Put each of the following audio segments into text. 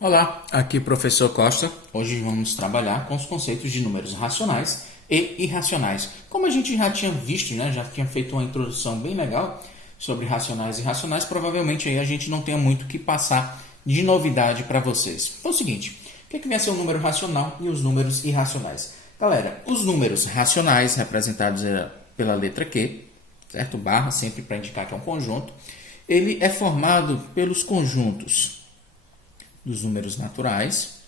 Olá, aqui professor Costa. Hoje vamos trabalhar com os conceitos de números racionais e irracionais. Como a gente já tinha visto, já tinha feito uma introdução bem legal sobre racionais e irracionais, provavelmente aí a gente não tenha muito o que passar de novidade para vocês. Então é o seguinte, o que vem a ser o número racional e os números irracionais? Galera, os números racionais, representados pela letra Q, certo? Barra, sempre para indicar que é um conjunto, ele é formado pelos conjuntos dos números naturais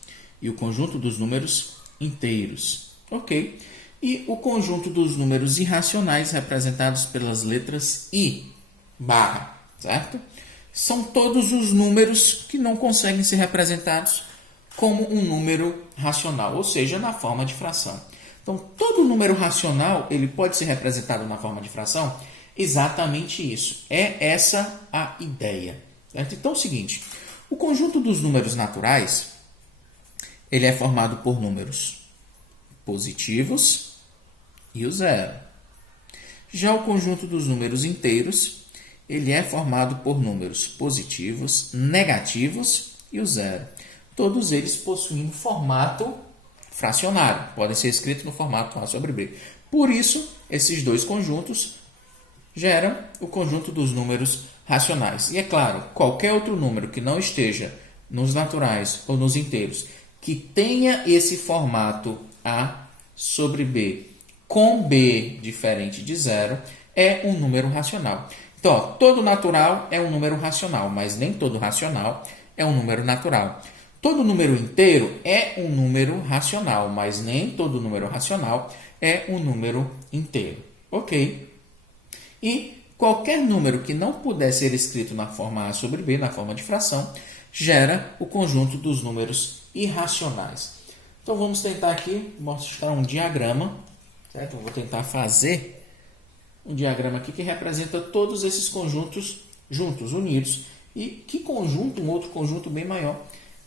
e o conjunto dos números inteiros, ok? E o conjunto dos números irracionais representados pelas letras I, barra, certo? São todos os números que não conseguem ser representados como um número racional, ou seja, na forma de fração. Então, todo número racional ele pode ser representado na forma de fração? Exatamente isso. É essa a ideia. Certo? Então, é o seguinte, o conjunto dos números naturais ele é formado por números positivos e o zero. Já o conjunto dos números inteiros ele é formado por números positivos, negativos e o zero. Todos eles possuem formato fracionário, podem ser escritos no formato A sobre B. Por isso, esses dois conjuntos geram o conjunto dos números racionais. E é claro, qualquer outro número que não esteja nos naturais ou nos inteiros, que tenha esse formato A sobre B com B diferente de zero, é um número racional. Então, todo natural é um número racional, mas nem todo racional é um número natural. Todo número inteiro é um número racional, mas nem todo número racional é um número inteiro. Ok? E qualquer número que não puder ser escrito na forma A sobre B, na forma de fração, gera o conjunto dos números irracionais. Então vamos tentar aqui mostrar um diagrama, certo? Eu vou tentar fazer um diagrama aqui que representa todos esses conjuntos juntos, unidos. E que conjunto, um outro conjunto bem maior,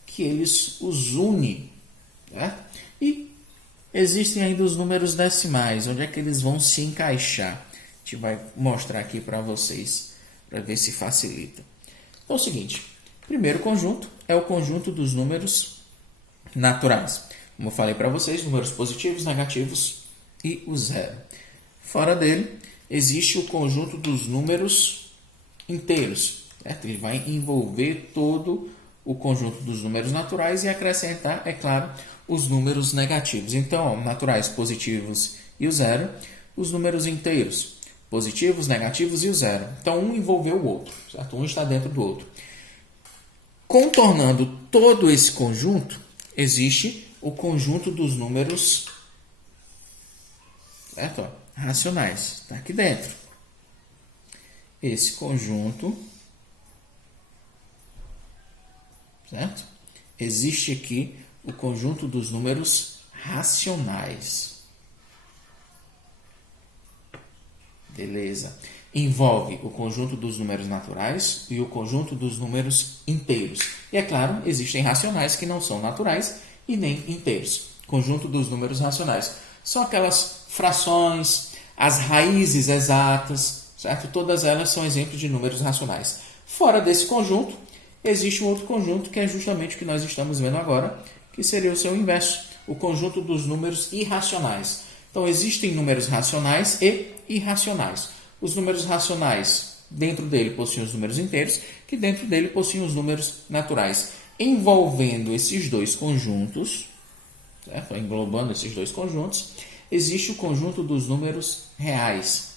que eles os une. Né? E existem ainda os números decimais, onde é que eles vão se encaixar. A gente vai mostrar aqui para vocês, para ver se facilita. Então é o seguinte, o primeiro conjunto é o conjunto dos números naturais. Como eu falei para vocês, números positivos, negativos e o zero. Fora dele, existe o conjunto dos números inteiros. Certo? Ele vai envolver todo o conjunto dos números naturais e acrescentar, é claro, os números negativos. Então, naturais, positivos e o zero. Os números inteiros, positivos, negativos e o zero. Então, um envolveu o outro, certo? Um está dentro do outro. Contornando todo esse conjunto, existe o conjunto dos números, certo? Racionais. Está aqui dentro. Esse conjunto, certo? Existe aqui o conjunto dos números racionais. Beleza. Envolve o conjunto dos números naturais e o conjunto dos números inteiros. E é claro, existem racionais que não são naturais e nem inteiros. Conjunto dos números racionais. São aquelas frações, as raízes exatas, certo? Todas elas são exemplos de números racionais. Fora desse conjunto, existe um outro conjunto que é justamente o que nós estamos vendo agora, que seria o seu inverso, o conjunto dos números irracionais. Então, existem números racionais e irracionais. Os números racionais, dentro dele, possuem os números inteiros, que dentro dele possuem os números naturais. Envolvendo esses dois conjuntos, certo? Englobando esses dois conjuntos, existe o conjunto dos números reais.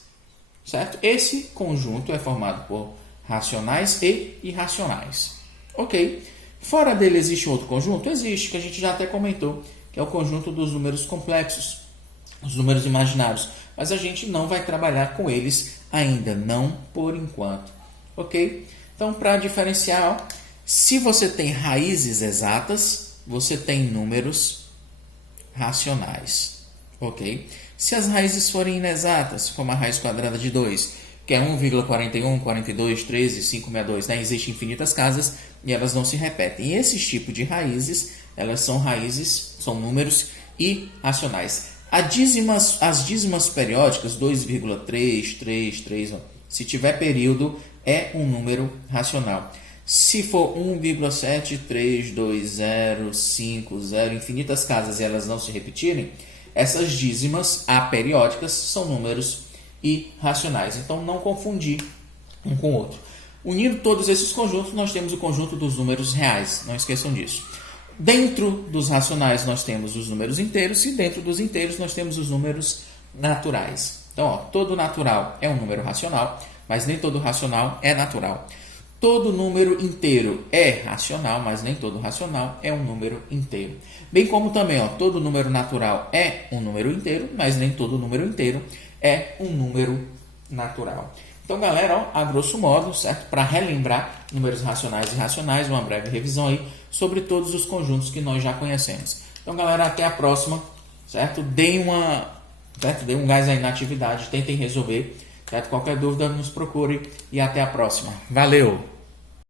Certo? Esse conjunto é formado por racionais e irracionais. Ok? Fora dele existe outro conjunto? Existe, que a gente já até comentou, que é o conjunto dos números complexos, os números imaginários. Mas a gente não vai trabalhar com eles ainda, não por enquanto. Ok? Então, para diferenciar, se você tem raízes exatas, você tem números racionais. Ok? Se as raízes forem inexatas, como a raiz quadrada de 2, que é 1,41, 42, 13, 562, né? Existem infinitas casas e elas não se repetem. E esses tipos de raízes, elas são números irracionais. As dízimas periódicas, 2,3, 3, 3, se tiver período, é um número racional. Se for 1,73250, infinitas casas e elas não se repetirem, essas dízimas aperiódicas são números irracionais. Então, não confundir um com o outro. Unindo todos esses conjuntos, nós temos o conjunto dos números reais. Não esqueçam disso. Dentro dos racionais, nós temos os números inteiros e dentro dos inteiros, nós temos os números naturais. Então, todo natural é um número racional, mas nem todo racional é natural. Todo número inteiro é racional, mas nem todo racional é um número inteiro. Bem como também, todo número natural é um número inteiro, mas nem todo número inteiro é um número natural. Então, galera, a grosso modo, certo? Para relembrar números racionais e irracionais, uma breve revisão aí sobre todos os conjuntos que nós já conhecemos. Então, galera, até a próxima, certo? Deem um gás aí na atividade, tentem resolver. Certo? Qualquer dúvida, nos procure e até a próxima. Valeu!